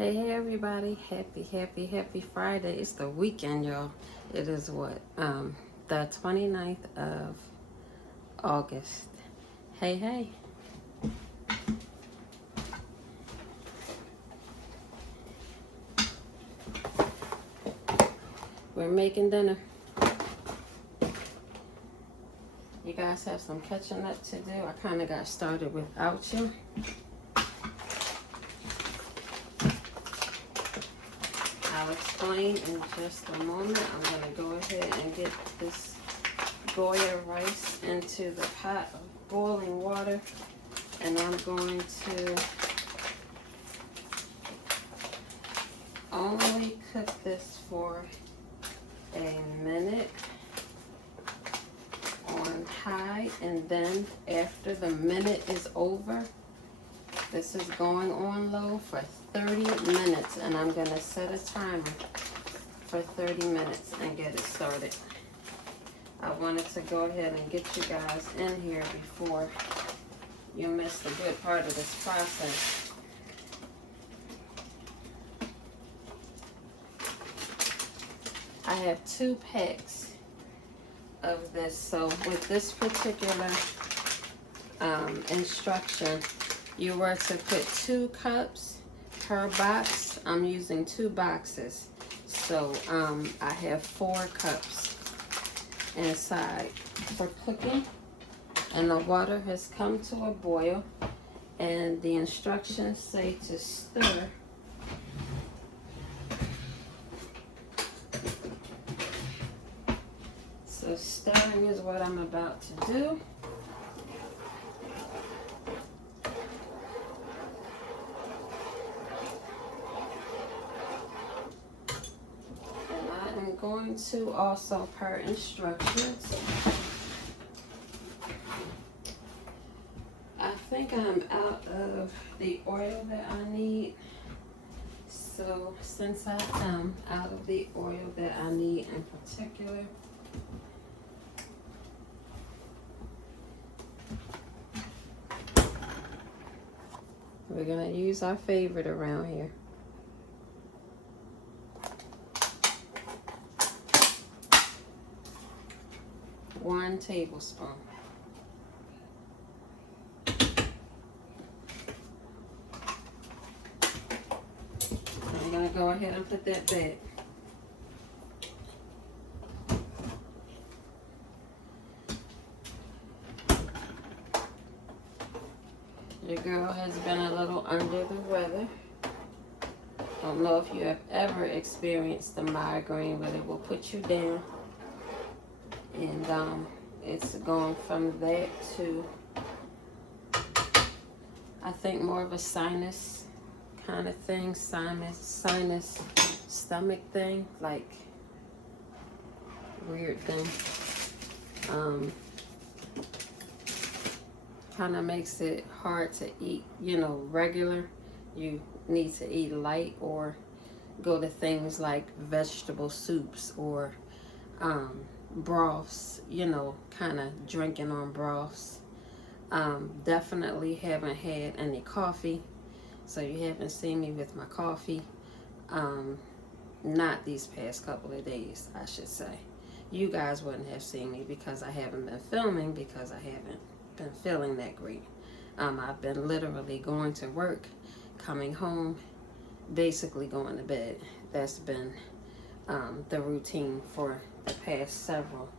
Hey everybody, happy Friday. It's the weekend, y'all. It is what? The 29th of August. Hey. We're making dinner. You guys have some catching up to do. I kind of got started without you. I'll explain in just a moment. I'm going to go ahead and get this Goya rice into the pot of boiling water, and I'm going to only cook this for a minute on high, and then after the minute is over, this is going on low for 30 minutes, and I'm going to set a timer for 30 minutes and get it started. I wanted to go ahead and get you guys in here before you miss the good part of this process. I have 2 packs of this, so with this particular instruction, you were to put 2 cups per box. I'm using 2 boxes, so I have 4 cups inside for cooking, and the water has come to a boil, and the instructions say to stir so stirring is what I'm about to do. I'm going to also, per instructions, I think I'm out of the oil that I need. So since I am out of the oil that I need in particular, we're going to use our favorite around here. One tablespoon. I'm going to go ahead and put that back. Your girl has been a little under the weather. Don't know if you have ever experienced a migraine, but it will put you down. And it's going from that to, I think, more of a sinus kind of thing, sinus stomach thing, like weird thing. Kind of makes it hard to eat, regular. You need to eat light or go to things like vegetable soups or broths, kind of drinking on broths. Definitely haven't had any coffee, so you haven't seen me with my coffee. Not these past couple of days, I should say. You guys wouldn't have seen me because I haven't been filming, because I haven't been feeling that great. I've been literally going to work, coming home, basically going to bed. That's been the routine for the past several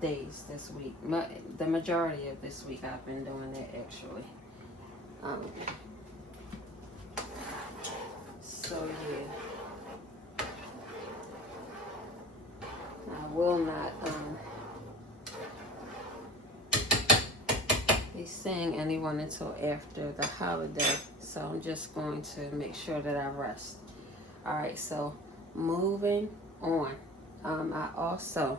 days this week. The majority of this week I've been doing that, actually. So yeah, I will not be seeing anyone until after the holiday, so I'm just going to make sure that I rest. Alright, so moving on. I also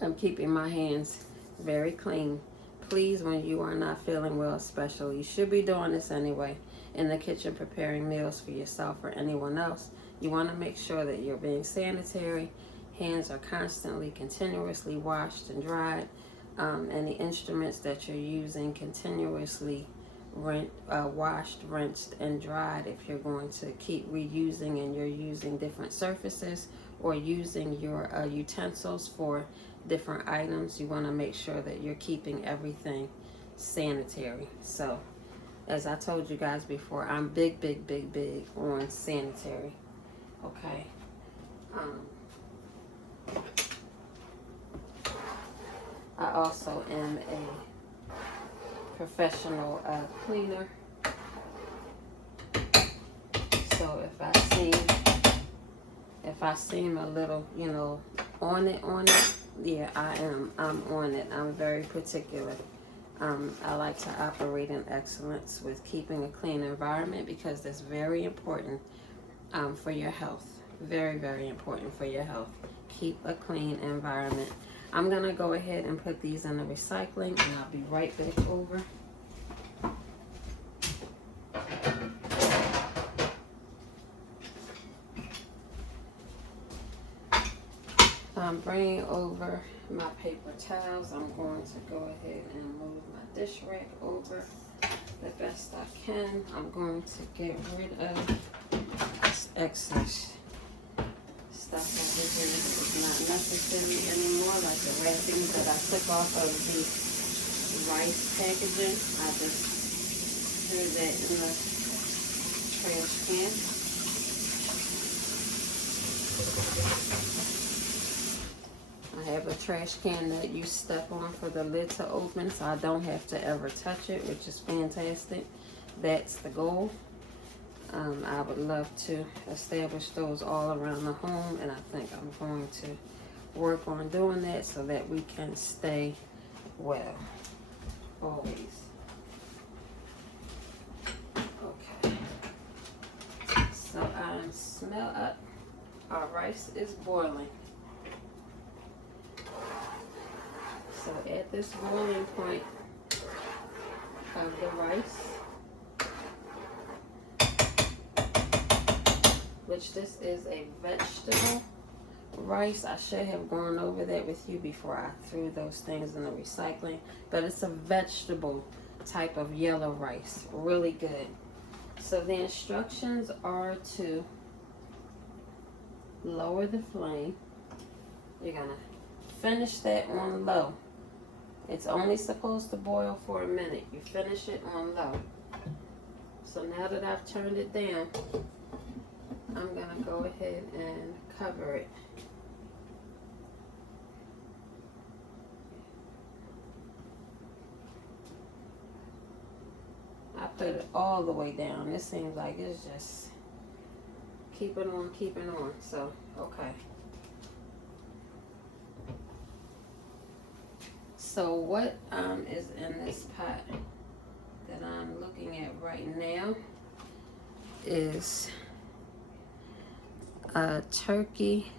am keeping my hands very clean. Please, when you are not feeling well, especially, you should be doing this anyway, in the kitchen preparing meals for yourself or anyone else, you want to make sure that you're being sanitary. Hands are constantly, continuously washed and dried. And the instruments that you're using continuously washed, rinsed, and dried if you're going to keep reusing and you're using different surfaces or using your utensils for different items. You want to make sure that you're keeping everything sanitary. So as I told you guys before, I'm big on sanitary. Okay. I also am a professional cleaner. So if I seem a little, on it, yeah, I'm on it. I'm very particular. I like to operate in excellence with keeping a clean environment because that's very important for your health. Very important for your health. Keep a clean environment. I'm going to go ahead and put these in the recycling, and I'll be right back over. I'm bringing over my paper towels. I'm going to go ahead and move my dish rack over the best I can. I'm going to get rid of this excess stuff over here. This is not necessary anymore, like the wrappings that I took off of the rice packaging. I just threw that in the trash can. I have a trash can that you step on for the lid to open, so I don't have to ever touch it, which is fantastic. That's the goal. I would love to establish those all around the home, and I think I'm going to work on doing that so that we can stay well always. Okay. So I smell up. Our rice is boiling. So at this boiling point of the rice, which this is a vegetable rice. I should have gone over that with you before I threw those things in the recycling, but it's a vegetable type of yellow rice. Really good. So the instructions are to lower the flame. You're gonna finish that on low. It's only supposed to boil for a minute. You finish it on low. So now that I've turned it down, I'm gonna go ahead and cover it. I put it all the way down. It seems like it's just keeping on. So, okay. So what is in this pot that I'm looking at right now is turkey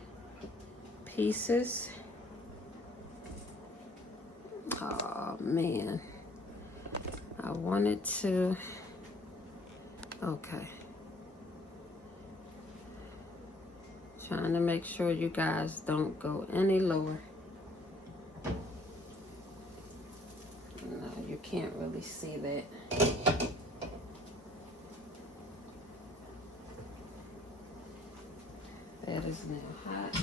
pieces. Oh man, I wanted to, okay. Trying to make sure you guys don't go any lower. No, you can't really see that. That is now hot.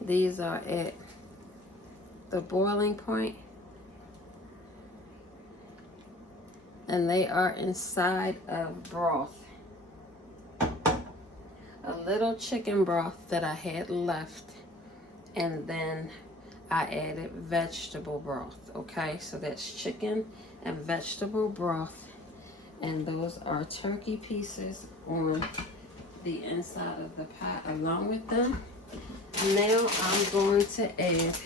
These are at the boiling point, and they are inside of broth. A little chicken broth that I had left, and then I added vegetable broth. Okay, so that's chicken and vegetable broth, and those are turkey pieces on the inside of the pot along with them. Now I'm going to add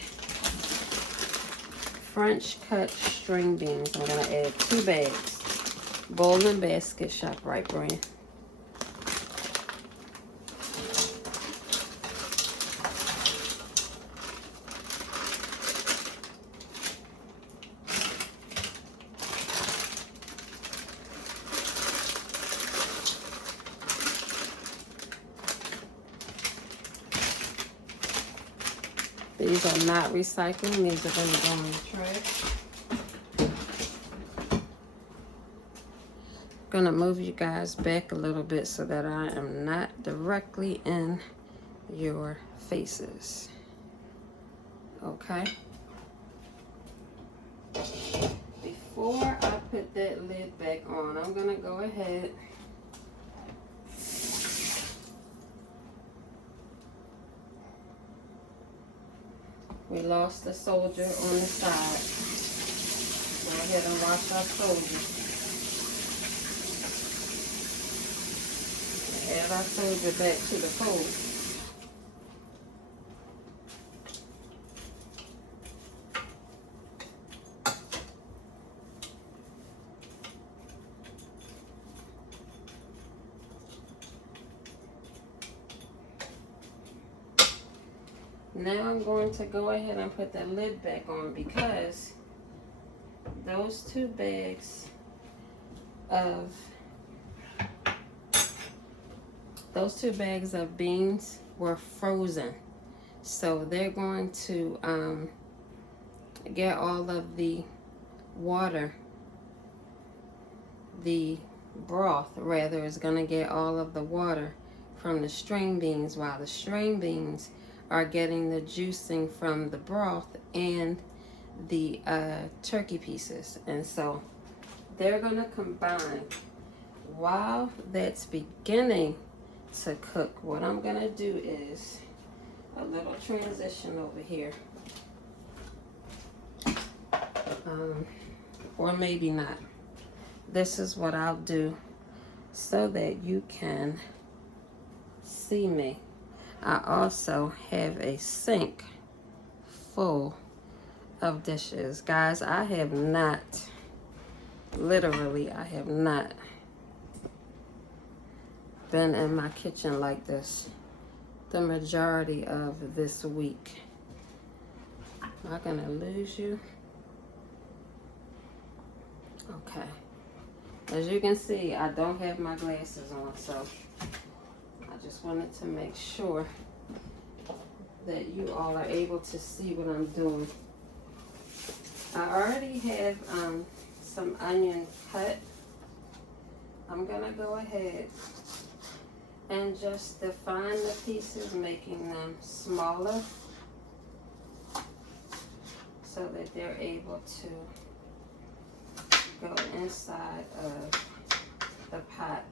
French cut string beans. I'm going to add 2 bags. Bowl and Basket, ShopRite brand. These are not recycling. These are going to go in the trash. I'm going to move you guys back a little bit so that I am not directly in your faces. Okay? Before I put that lid back on, I'm going to go ahead we lost a soldier on the side. Go ahead and wash our soldier. Add our soldier back to the fold. Now I'm going to go ahead and put the lid back on because those two bags of beans were frozen. So they're going to get all of the water, the broth rather is going to get all of the water from the string beans, while the string beans are getting the juicing from the broth and the turkey pieces. And so they're going to combine. While that's beginning to cook, what I'm going to do is a little transition over here. Or maybe not. This is what I'll do so that you can see me. I also have a sink full of dishes. Guys, I have not, literally, I have not been in my kitchen like this the majority of this week. Am I gonna lose you? Okay. As you can see, I don't have my glasses on, so I just wanted to make sure that you all are able to see what I'm doing. I already have some onion cut. I'm gonna go ahead and just define the pieces, making them smaller so that they're able to go inside of the pot.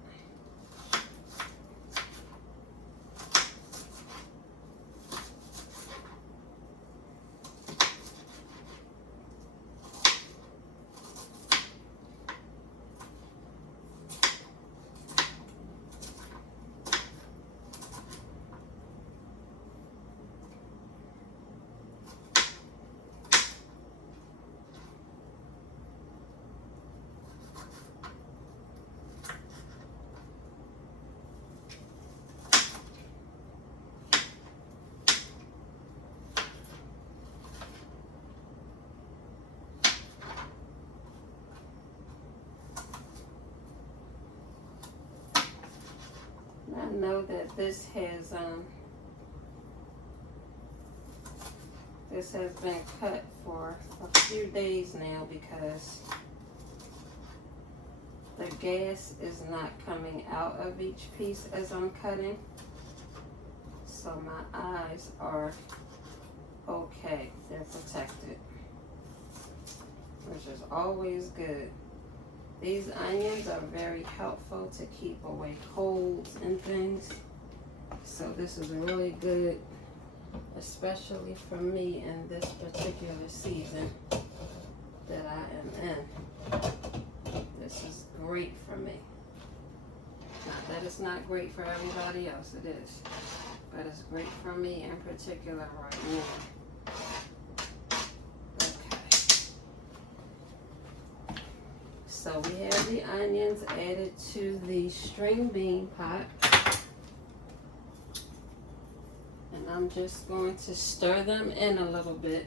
I know that this has been cut for a few days now because the gas is not coming out of each piece as I'm cutting. So my eyes are okay. They're protected, which is always good. These onions are very helpful to keep away colds and things. So this is really good, especially for me in this particular season that I am in. This is great for me. Not that it's not great for everybody else, it is. But it's great for me in particular right now. So we have the onions added to the string bean pot. And I'm just going to stir them in a little bit.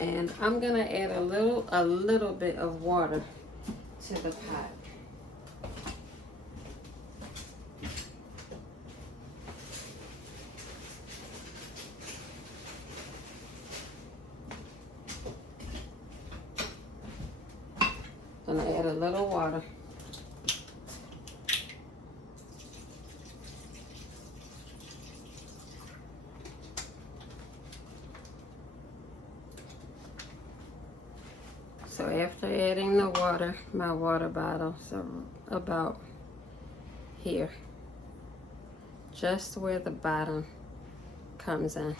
And I'm gonna add a little bit of water to the pot. Gonna add a little water. So after adding the water, my water bottle's about here, just where the bottom comes in.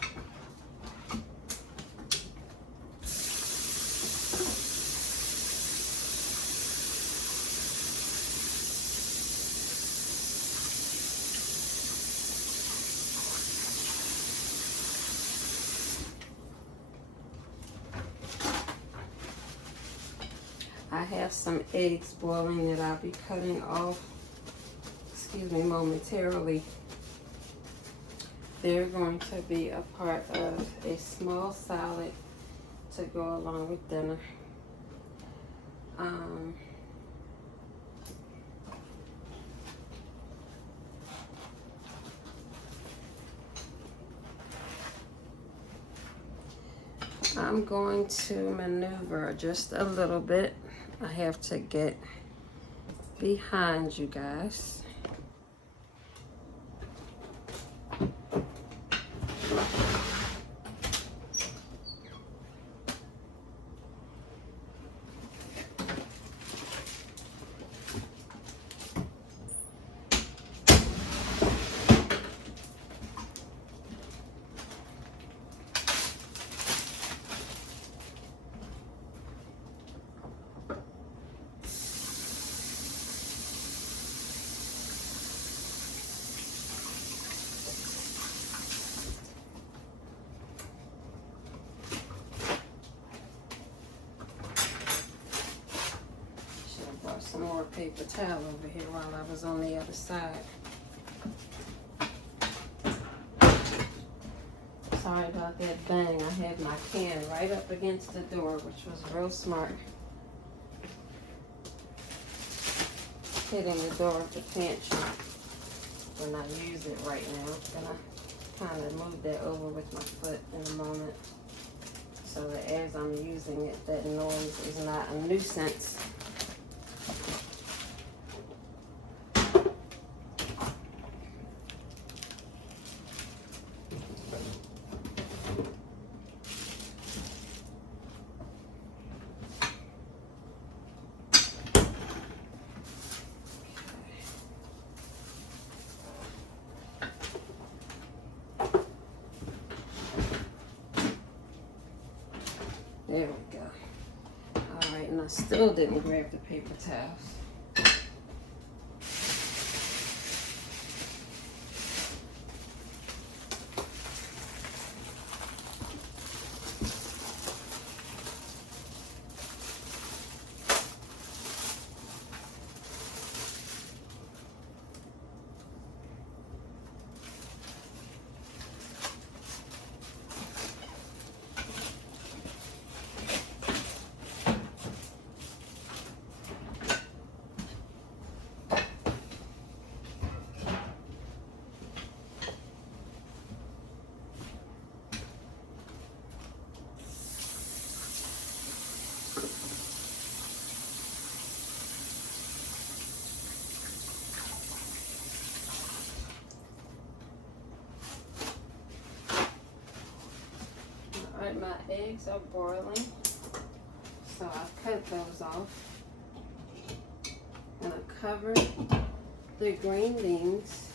I have some eggs boiling that I'll be cutting off, momentarily. They're going to be a part of a small salad to go along with dinner. I'm going to maneuver just a little bit. I have to get behind you guys. Some more paper towel over here while I was on the other side. Sorry about that bang. I had my can right up against the door, which was real smart. Hitting the door of the pantry when I use it right now. Gonna kind of move that over with my foot in a moment, so that as I'm using it, that noise is not a nuisance. There we go. All right, and I still didn't grab the paper towels. Alright, my eggs are boiling, so I've cut those off. And I covered the green beans.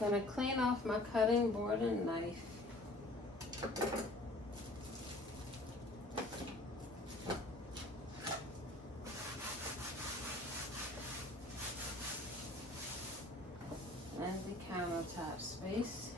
Gonna clean off my cutting board and knife. And the countertop space.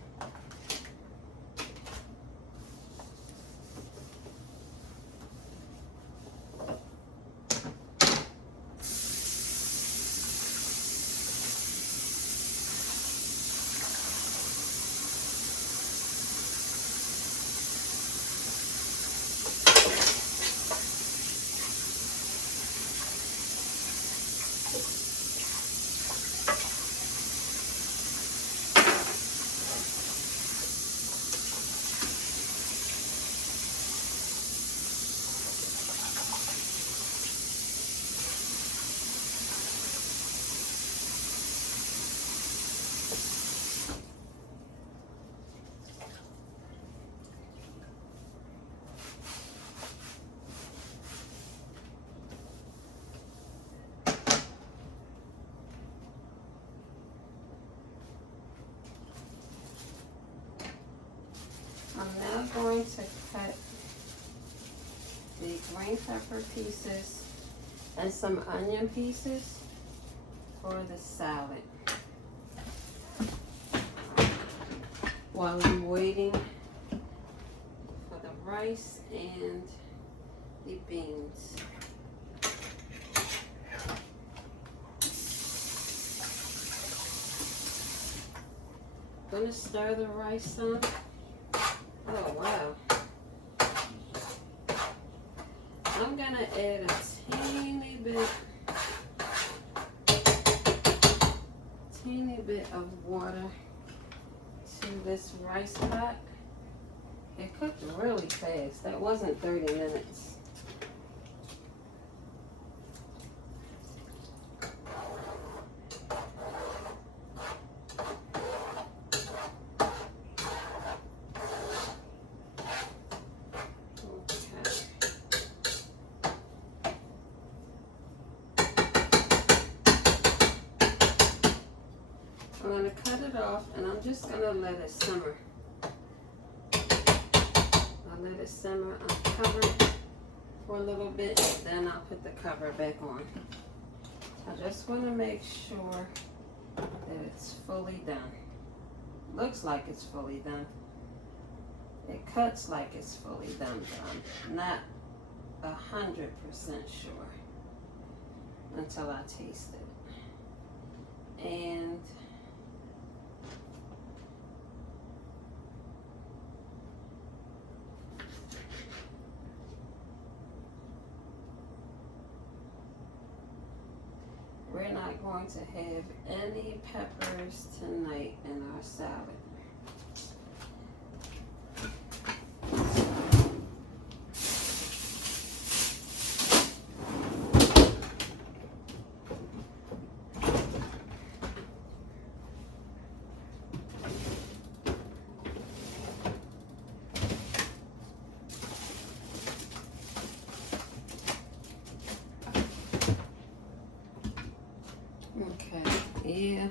I'm now going to cut the green pepper pieces and some onion pieces for the salad. While I'm waiting for the rice and the beans. I'm gonna stir the rice some. Oh wow. I'm gonna add a teeny bit of water to this rice pot. It cooked really fast. That wasn't 30 minutes. I'm going to cut it off and I'm just going to let it simmer. I'll let it simmer uncovered for a little bit, then I'll put the cover back on. I just want to make sure that it's fully done. Looks like it's fully done. It cuts like it's fully done, but I'm not 100% sure until I taste it. And we're not going to have any peppers tonight in our salad. Okay, yeah,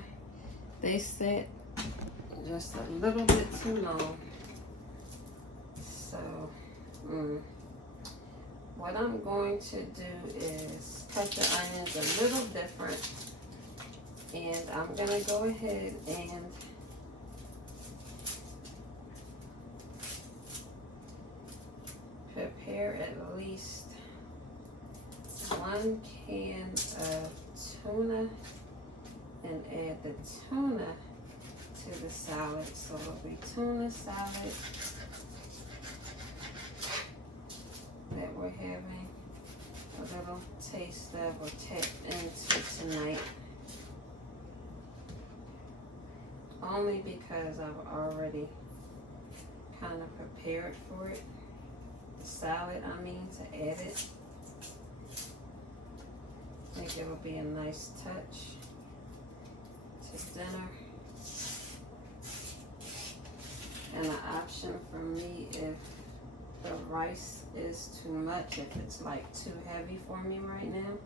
they set just a little bit too long. So, what I'm going to do is cut the onions a little different. And I'm going to go ahead and prepare at least 1 can of tuna and add the tuna to the salad. So it'll be tuna salad that we're having a little taste of or tap into tonight. Only because I've already kind of prepared for it. The salad, I mean, to add it. I think it will be a nice touch to dinner. And an option for me if the rice is too much, if it's like too heavy for me right now.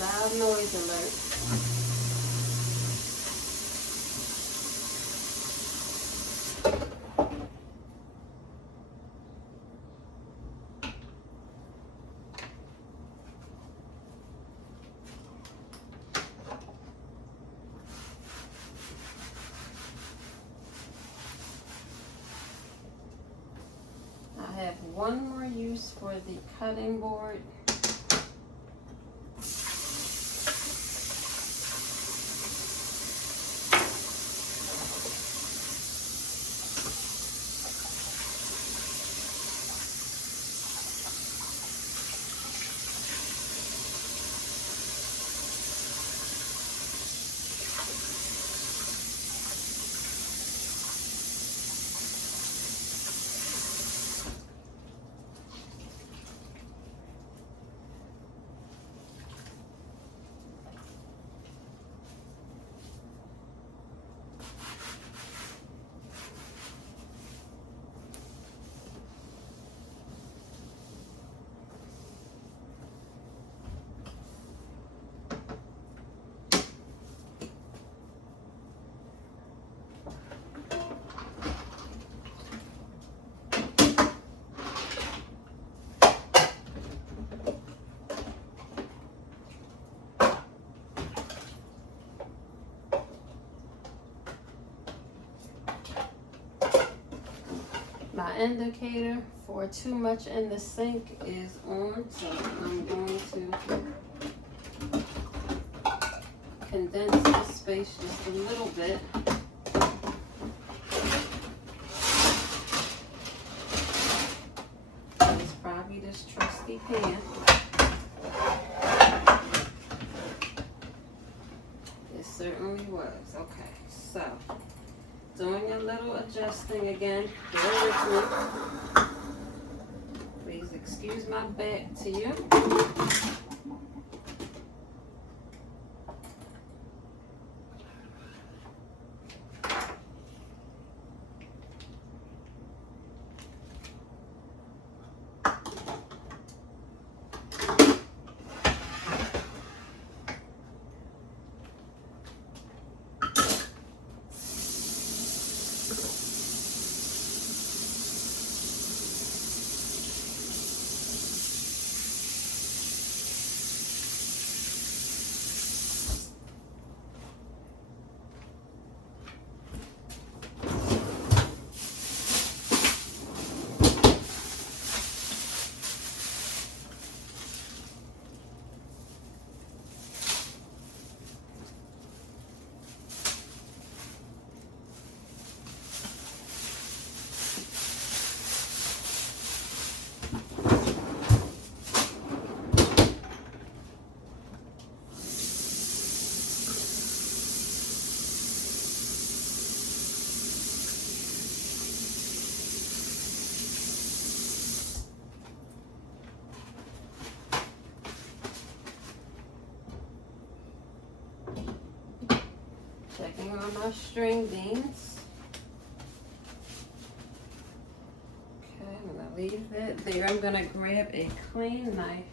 Loud noise alert. I have one more use for the cutting board. My indicator for too much in the sink is on, so I'm going to condense the space just a little bit. It's probably this trusty pan. It certainly was. Okay, so doing a little adjusting again. Bear with me. Please excuse my back to you. Checking on my string beans. Okay, I'm gonna leave that there. I'm gonna grab a clean knife.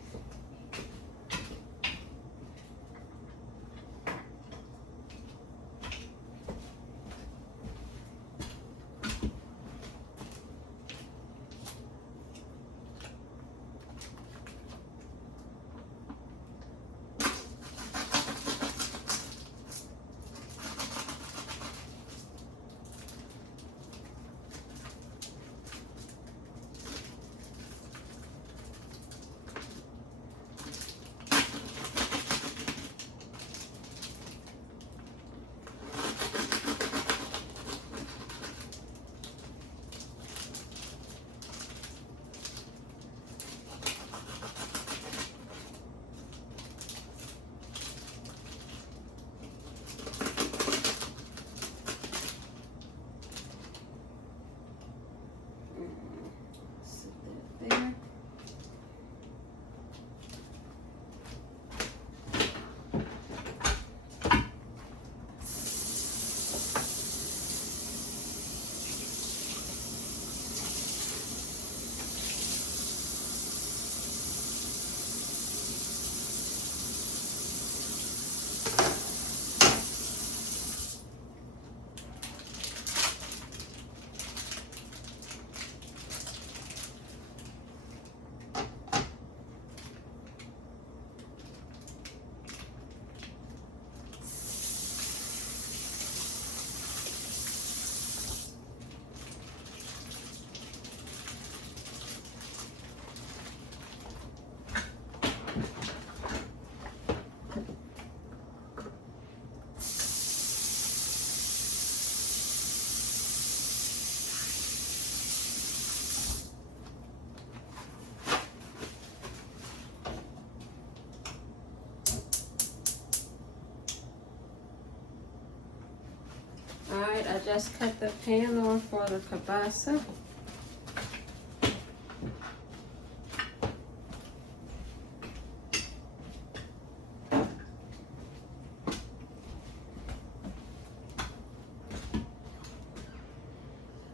Alright, I just cut the pan on for the kielbasa.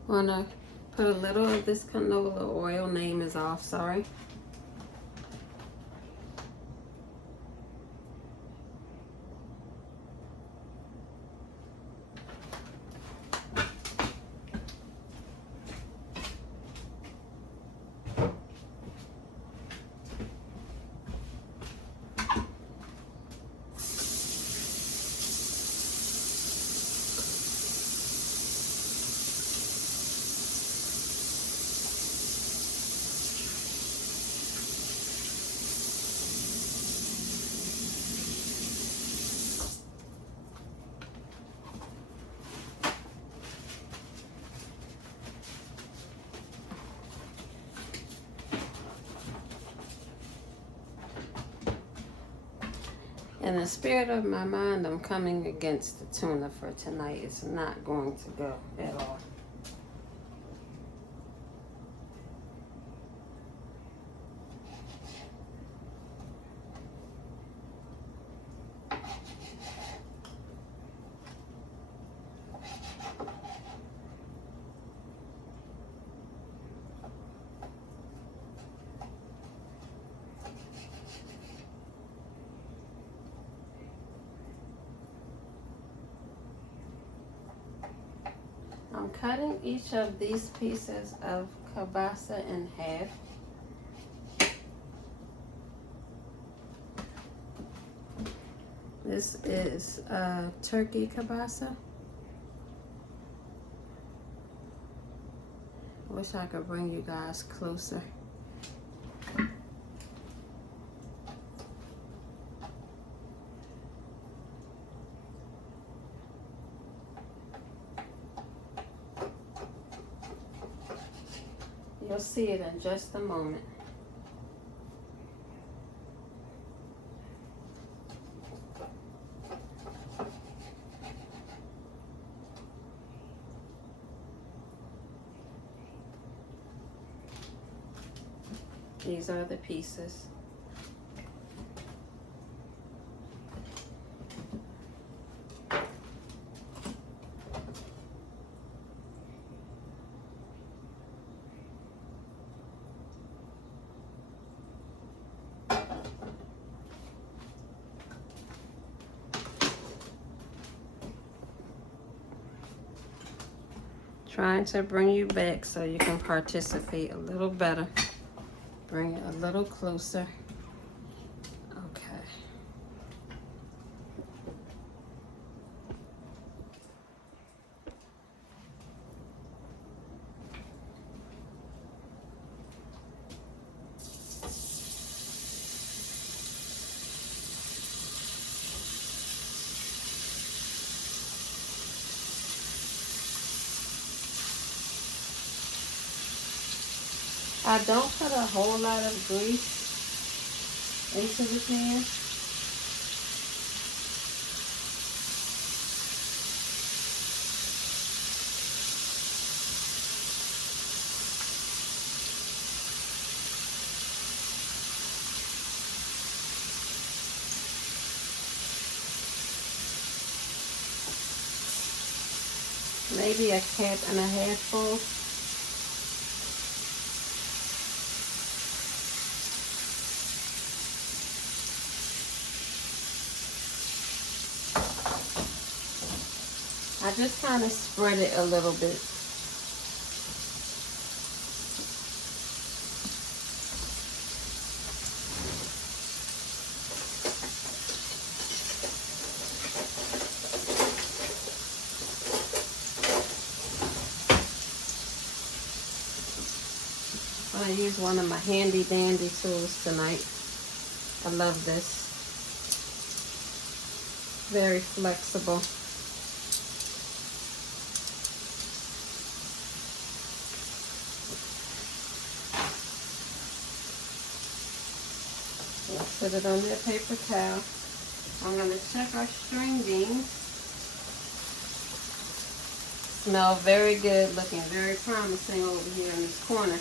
Wanna put a little of this canola oil, name is off, sorry. In the spirit of my mind, I'm coming against the tuna for tonight. It's not going to go at all. I'm cutting each of these pieces of kielbasa in half. This is turkey kielbasa. Wish I could bring you guys closer. You'll see it in just a moment. These are the pieces. Trying to bring you back so you can participate a little better. Bring it a little closer. Okay. I don't put a whole lot of grease into the pan. Maybe a cup and a half full. I just kind of spread it a little bit. I'm going to use one of my handy dandy tools tonight. I love this. Very flexible. Put it on that paper towel. I'm going to check our string beans. Smell very good, looking very promising over here in this corner.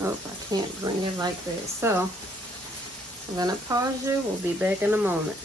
Nope, I can't bring it like that. So I'm gonna pause you. We'll be back in a moment.